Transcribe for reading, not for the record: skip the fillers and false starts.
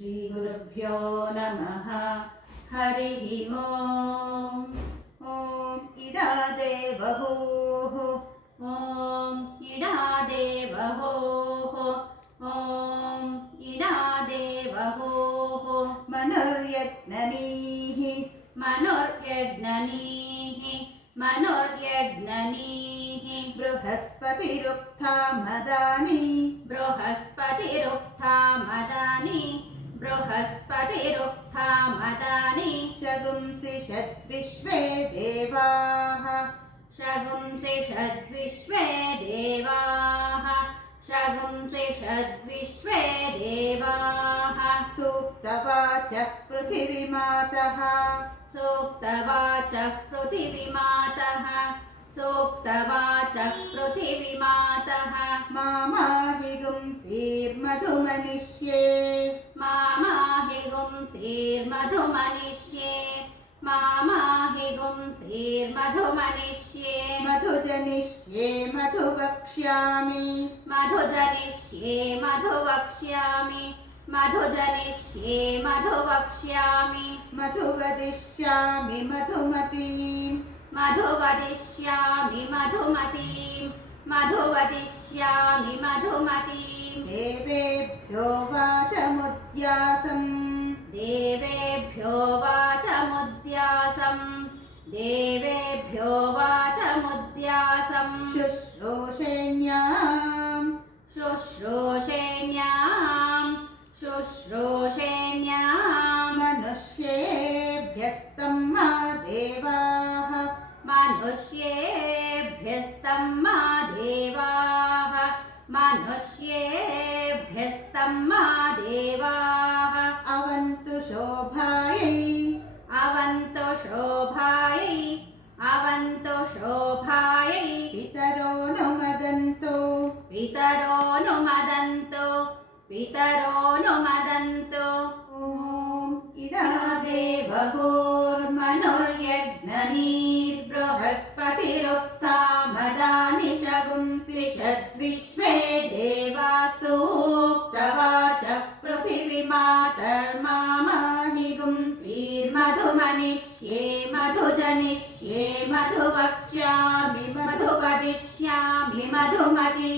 श्रीगुरुभ्यो नमः। हरिः ओम्। ॐ इडादेवहोः ॐ इडादेवहोः ॐ इडादेवहोः मनुर्यज्ञनीः मनुर्यज्ञनीः मनुर्यज्ञनीः बृहस्पतिरुक्था मदानि बृहस्पतिरुक्था मदानि बृहस्पतिरुक्था मदानि शगुंसि षद्विश्वे देवाः शगुंसि षद्विश्वे देवाः शगुंसि षद्विश्वे देवाः सूक्तवाचः पृथिवीमातः सूक्तवाचः पृथिवीमातः सूक्तवाचः पृथिवीमातः मामाहि गुंसीर्मधुमनिष्ये मामाहि गुंसीर्मधुमनिष्ये मामाहि गुंसीर्मधुमनिष्ये मधुजनिष्ये मधु वक्ष्यामि मधुजनिष्ये मधुवक्ष्यामि मधुजनिष्ये मधुवक्ष्यामि मधुवदिष्यामि मधुमतीम् मधुवदिष्यामि मधुमतीम् मधुवदिष्यामि मधुमतीम् देवेभ्यो वाचमुद्यासम् देवेभ्यो वाचमुद्यासम् देवेभ्यो वाचमुद्यासम् शुश्रूषेण्याम् शुश्रूषेण्याम् शुश्रूषेण्याम् मनुष्येभ्यस्तं मा देवाः मनुष्येभ्यस्तं मा देवाः मनुष्येभ्यस्तं मा देवाः अवन्तु शोभायै अवन्तु शोभायै अवन्तु शोभायै पितरो नुमदन्तु पितरो नुमदन्तु पितरो नुमदन्तु ॐ इडादेवभूर्मनुर्यज्ञनीर्बृहस्पतिरुक्ता मदानि शगुंसि षद्विश्वे देवा सूक्तवाचः पृथिवीमातर्मामाहि गुंसीर्मधुमनिष्ये मधुजनिष्ये मधुवक्ष्यामि मधुवदिष्यामि मधुमती